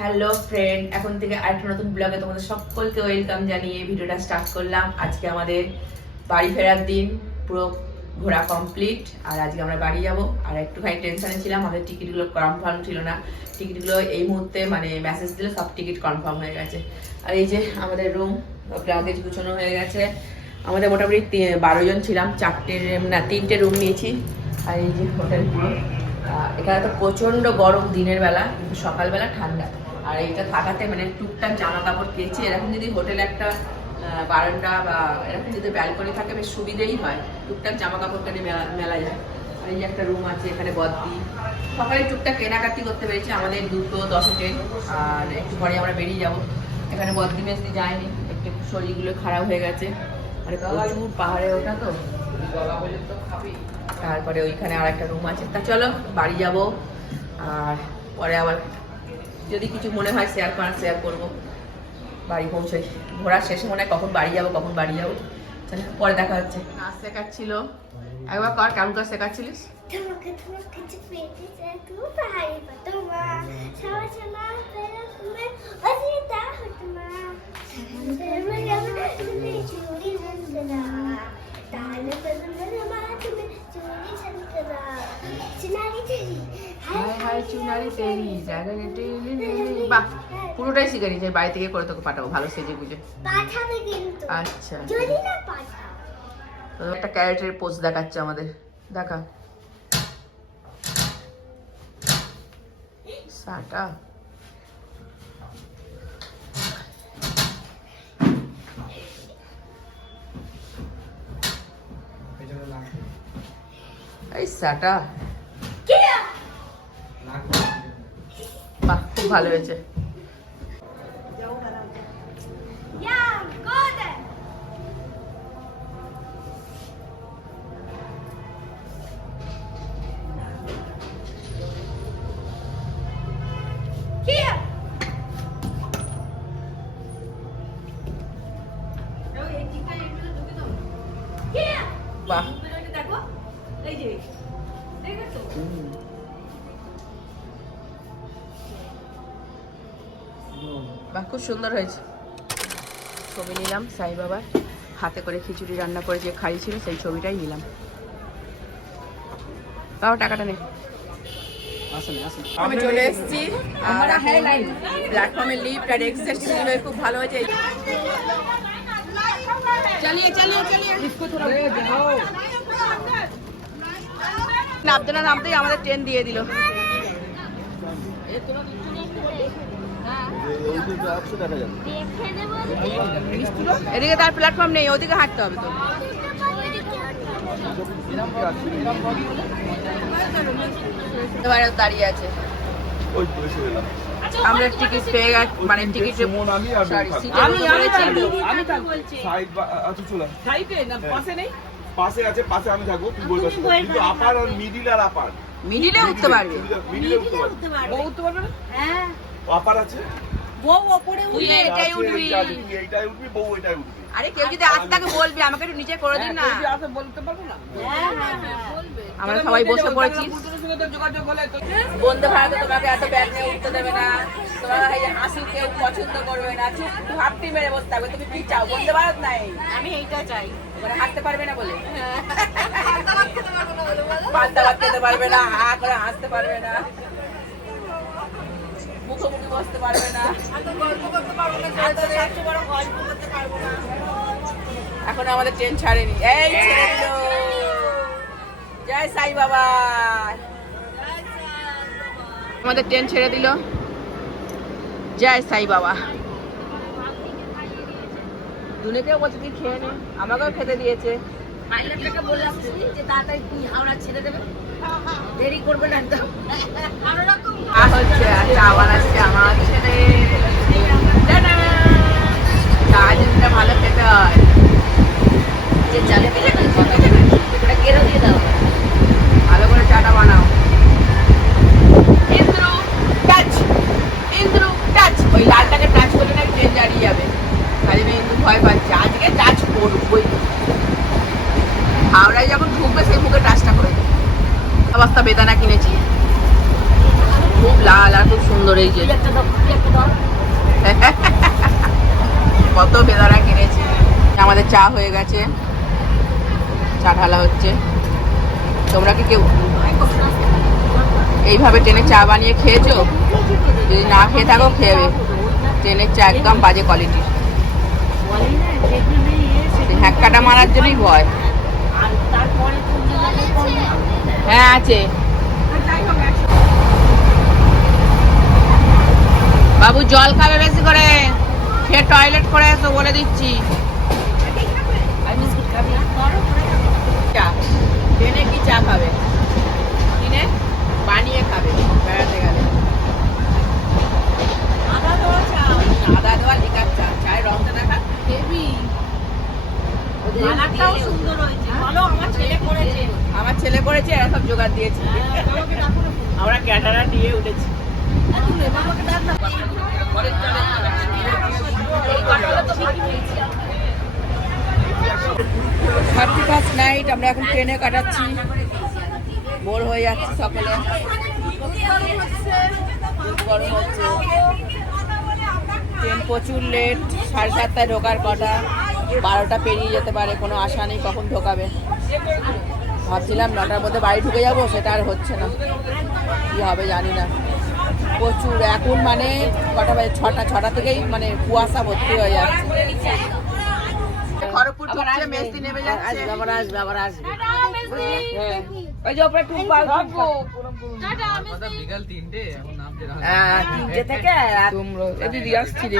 Hello friend এখন থেকে আরেকটা নতুন ব্লগে তোমাদের সকলকে ওয়েলকাম জানিয়ে ভিডিওটা স্টার্ট করলাম। আজকে আমাদের বাড়ি ফেরার দিন পুরো ঘোরা কমপ্লিট আর আজকে আমরা বাড়ি যাব। আর একটুখানি টেনশনে ছিলাম আমাদের টিকিটগুলো কনফার্ম ছিল না। টিকিটগুলো এই মুহূর্তে মানে মেসেজ দিলে সব টিকিট কনফার্ম হয়ে গেছে। আর এই যে আমাদের রুম লাগেজ গুছানো হয়ে গেছে। আমাদের মোটামুটি বারো জন ছিলাম চারটে না তিনটে রুম নিয়েছি। আর এই যে হোটেল পুরো আহ, এখানে তো প্রচণ্ড গরম দিনের বেলা কিন্তু সকালবেলা ঠান্ডা। আর এইটা থাকাতে মানে টুকটাক জামা কাপড় কেচে এরকম যদি হোটেলে একটা বারান্দা বা এরকম যদি ব্যালকনি থাকে বেশ সুবিধেই হয়। টুকটাক জামা কাপড় কেটে মেলা যায়। আর এই একটা রুম আছে এখানে বদ্দি। সকালে টুকটাক কেনাকাটি করতে পেরেছি আমাদের দুটো দশে ট্রেন আর একটু পরে আমরা বেরিয়ে যাব। এখানে বদ্দি মেসদি যায়নি। একটু শরীরগুলো খারাপ হয়ে গেছে। মানে প্রচুর পাহাড়ে ওঠা তো। তারপরে ওইখানে আর একটা রুম আছে। তা চলো, বাড়ি যাব। আর পরে আবার যদি কিছু মনে হয় শেয়ার করার শেয়ার করব বাড়ি পৌঁছে ঘোরার শেষে মনে হয় কখন বাড়ি যাব কখন বাড়ি যাব পরে দেখা হচ্ছে নাচ শেখাচ্ছিল একবার কর কেমন করে শেখাচ্ছিলিস তাহলে বাহ পুরোটাই শিখে নিয়েছে বাড়ি থেকে করে তোকে পাঠাবো ভালো সেজে গুজে আচ্ছা একটা ক্যারেটের পোস্ট দেখাচ্ছে আমাদের দেখা সাটা এই সাটা বাহ খুব ভালো হয়েছে। খুব সুন্দর হয়েছে। ছবি নিলাম সাই বাবার। হাতে করে খিচুড়ি রান্না করে যে খাই ছিল সেই ছবিটাই নিলাম। তাও টাকাটা নে। আমি চলে এসেছি। আর প্ল্যাটফর্মে লিফট আর এক্সেস ছিল খুব ভালো হয়েছে। চালিয়ে চালিয়ে চালিয়ে। নামতে না নামতেই আমাদের ট্রেন দিয়ে দিল। এদিকে তার প্ল্যাটফর্ম নেই ওদিকে হাঁটতে হবে তো দাঁড়িয়ে আছে আমরা টিকিট পেয়ে গেছি মানে টিকিট আমি পড়েছি আমি থাকব সাইড আচ্ছা চলো সাইডে না পাশে নেই পাশে আছে পাশে আমি থাকব তুই বই পাশে কিন্তু আপার আর মিডিল আর আপার। মিডিলে উঠতে পারবে। মিডিলে উঠতে পারবে। বউ উঠতে পারবে হ্যাঁ। আপার আছে? বউ ওপরে উঠবে। এটাই উঠবি। তুই এইটাই উঠবি বউ এটাই উঠবি। আরে কেউ যদি আজ তাকে বলবি আমাকে একটু নিচে করে দিন না। কেউ যদি আসে বলতে পারব না? আমরা সবাই বসে পড়েছি। বন্ধু ভারতে তোমাকে এত ব্যাগ নিয়ে উঠতে দেবে না। তোমার এই হাসি কেউ পছন্দ করবে না। চুপ হাফটি মেরে বসতে হবে তুমি কি চাও? ভারত নাই। আমি এইটা চাই। ওখানে হাঁটতে পারবে না বলে। পান্তা ভাত খেতে পারবে না। হা করে হাসতে পারবে না। মুখোমুখি বসতে পারবে না। এখন আমাদের ট্রেন ছাড়েনি। এই ছেড়ে জয় সাই বাবা। আমাদের ট্রেন ছেড়ে দিল। জয় সাই বাবা। দুনেকেও বলছে তুই খেয়ে নে আমাকেও খেতে দিয়েছে। পাইলটটাকে বললাম যে তাড়াতাড়ি তুই হাওড়া ছেড়ে দেবে। দেরি করবে না একদম। আর হচ্ছে আচ্ছা আবার আসছে আমার ছেলে। টাটা! চার্জটা ভালো খেতে হয়। যে চালে ওটা কেরো দিয়ে দাও। চাটা বানাও। ইন্দ্রু টাচ ইন্দ্রু টাচ ওই লালটাকে টাচ করলে না ট্রেন দাঁড়িয়ে যাবে। তাহলে আমি ইন্দ্রু ভয় পাচ্ছি। আজকে টাচ করবই। হাওড়ায় যখন ঢুকবে, সেই মুখে টাচটা করে বস্তা বেদানা কিনেছি। খুব লাল আর খুব সুন্দর এই যে। কত বেদারা কিনেছি। আমাদের চা হয়ে গেছে। চা ঢালা হচ্ছে। তোমরা কি কেউ এইভাবে ট্রেনে চা বানিয়ে খেয়েছো? যদি না খেয়ে থাকো খেয়েবে ট্রেনের চা একদম বাজে কোয়ালিটির হ্যাক্কাটা মারার জন্যই ভয় হ্যাঁ আছে। বাবু জল খাবে বেশি করে। খেয়ে টয়লেট করে এসো বলে দিচ্ছি আর বিস্কুট খাবি চা ট্রেনে কি চা খাবে কিনে বানিয়ে খাবে বেড়াতে গেলে আদা দেওয়া চা আদা দেওয়া লিকার চা চায়ের রংটা দেখা হেভি কালারটাও সুন্দর হয়েছে বলো আমার ছেলে করেছে আমার ছেলে করেছে এরা সব জোগাড় দিয়েছে আমরা ক্যাটারা নিয়ে উঠেছি। থার্টি ফার্স্ট নাইট আমরা এখন ট্রেনে কাটাচ্ছি। বোর হয়ে যাচ্ছি সকলে। ট্রেন প্রচুর লেট সাড়ে সাতটায় ঢোকার কটা বারোটা পেরিয়ে যেতে পারে, কোনো আশা নেই কখন ঢোকাবে। ভাবছিলাম নটার মধ্যে বাড়ি ঢুকে যাব সেটা আর হচ্ছে না। কী হবে জানি না। প্রচুর এখন মানে কটা বাজে? ছটা ছটা থেকেই মানে কুয়াশা ভর্তি হয়ে যাচ্ছে। খড়গপুর আসবে। আবার আসবে আবার আসবে। ওই যে ওপরে টুম্পা টুম্পা। হ্যাঁ, তিনটে থেকে রাত- এই দিদি আসছিলি।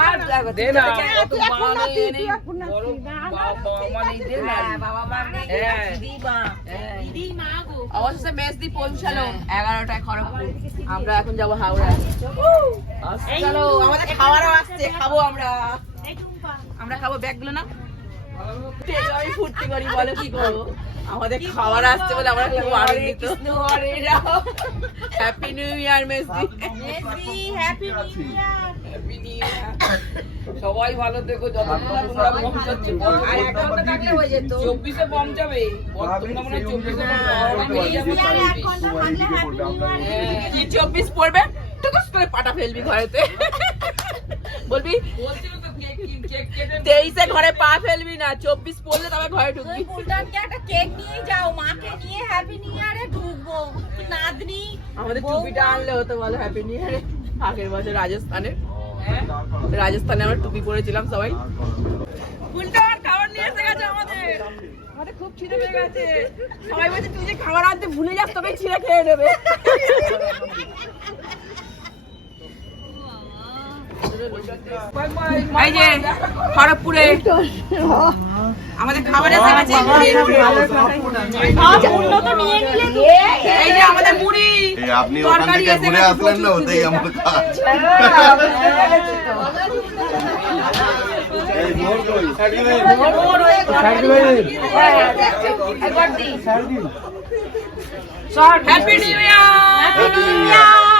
আর দেখো, তিনটে থেকে রাত নেই। বাবা মা নেই, দিদি মা। অবশেষে মেসদি পৌঁছালো এগারোটায় খড়গপুর আমরা এখন যাব হাওড়া চলো আমাদের খাওয়ারও আসছে খাব আমরা আমরা খাব ব্যাগগুলো না আমি ফুর্তি করি বলো কি করব আমাদের খাবার আসছে বলে আমরা খুব আনন্দিত হ্যাপি নিউ ইয়ার মেসি হ্যাপি নিউ ইয়ার সবাই ভালো থেকো যতক্ষণ না তোমরা পৌঁছাচ্ছো চব্বিশে পৌঁছাবে তোমরা মনে চব্বিশে কি চব্বিশ পড়বে টুকুস করে পাটা ফেলবি ঘরেতে বলবি তেইশে ঘরে পা ফেলবি না চব্বিশ পড়লে তবে ঘরে ঢুকবি। আমাদের টুপিটা আনলে হতো বলো হ্যাপি নিউ ইয়ারে আগের বছর রাজস্থানে। রাজস্থানে আমরা টুপি পরেছিলাম সবাই। উল্টো আর খাবার নিয়ে এসে গেছে আমাদের। আমাদের খুব খিদে পেয়ে গেছে। সবাই বলছে তুই যে খাবার আনতে ভুলে যাস তোকে ছিঁড়ে খেয়ে নেবে এই যে খড়গপুরে আমাদের খাবার এসে এই যে আমাদের মুড়ি আপনি ওখান তরকারি ঘুরে আসলেন না ওতেই আমার কাজ এই মোর কই? হ্যাপি নিউ ইয়ার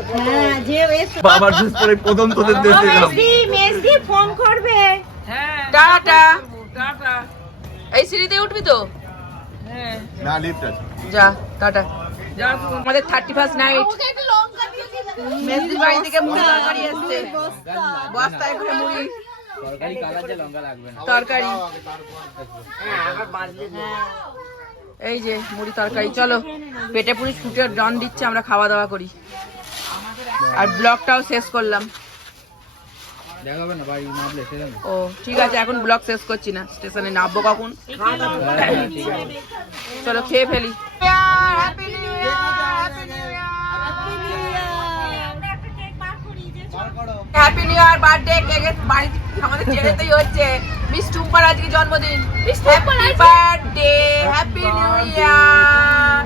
হ্যাঁ যে বাবার জুস পরে প্রথম তোদের দেশে। মেসি মেসি ফোন করবে। হ্যাঁ টাটা। টাটা। এই সিঁড়িতে উঠবি তো? হ্যাঁ। না লিফট আছে। যা টাটা। আমাদের থার্টি ফার্স্ট নাইট মেসির বাড়ি থেকে মুড়ি তরকারি এসছে। বস্তায় করে মুড়ি। যে লঙ্কা লাগবে না। তরকারি। এই যে মুড়ি তরকারি। চলো পেটে পুরি ছুটে ডন দিচ্ছে আমরা খাওয়া দাওয়া করি। আর ব্লগটাও শেষ করলাম। দেখাবে না বাড়ি নামলে ও ঠিক আছে এখন ব্লগ শেষ করছি না স্টেশনে নামবো কখন? চলো খেয়ে ফেলি। হ্যাপি নিউ ইয়ার বার্থডে কেকের বাড়ি আমাদের ছেড়েতেই হচ্ছে। মিস টুম্পার আজকে জন্মদিন। Happy birthday happy new year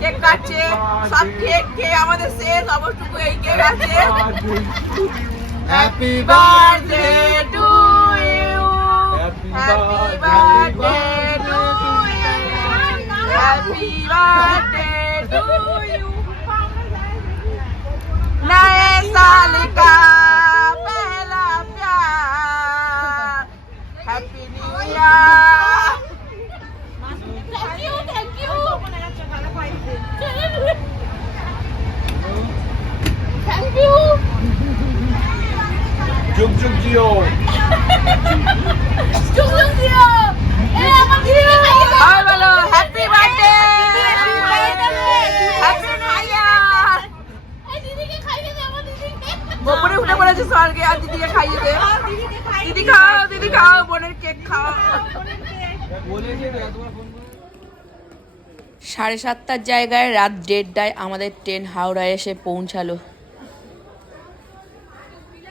cake কাটছে সব কেক খেয়ে আমাদের শেষ অবশ্যটুকু এই কেক আছে। Happy birthday to you happy birthday to you happy birthday to you नए साल का पहला प्यार। हैप्पी न्यू থ্যাংক ইউ যুগ যুগ জিও যুগ যুগ জিও এ আমার জিও দিদি খাও দিদি খাও বোনের কেক খাও। বলেছে তোমার ফোন সাড়ে সাতটার জায়গায় রাত দেড়টায় আমাদের ট্রেন হাওড়ায় এসে পৌঁছালো।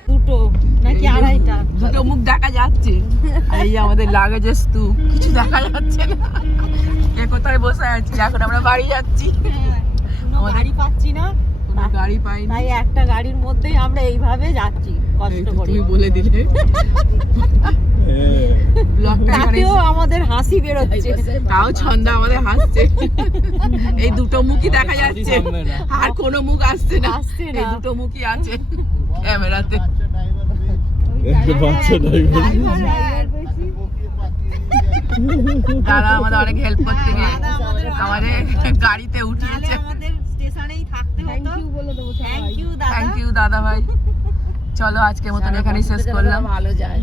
দুটো নাকি আড়াইটা? দুটো মুখ দেখা যাচ্ছে। এই আমাদের লাগেজ স্তূপ কিছু দেখা যাচ্ছে না। এ কোথায় বসে আছি? এখন আমরা বাড়ি যাচ্ছি। গাড়ি পাচ্ছি না। কোনো গাড়ি পাইনি। তাই একটা গাড়ির মধ্যেই আমরা এইভাবে যাচ্ছি কষ্ট করে। তুমি বলে দিলে। তাতেও আমাদের হাসি বেরোচ্ছে। তাও ছন্দা আমাদের হাসছে। এই দুটো মুখই দেখা যাচ্ছে। আর কোনো মুখ আসছে না। আসছে এই দুটো মুখই আছে ক্যামেরাতে। তারা আমাদের অনেক হেল্প করতে গিয়ে আমাদের গাড়িতে উঠিয়েছে। স্টেশনেই থাকতে থ্যাংক ইউ থ্যাংক ইউ দাদা। ভাই চলো আজকের মতন এখানেই শেষ করলাম ভালো যায়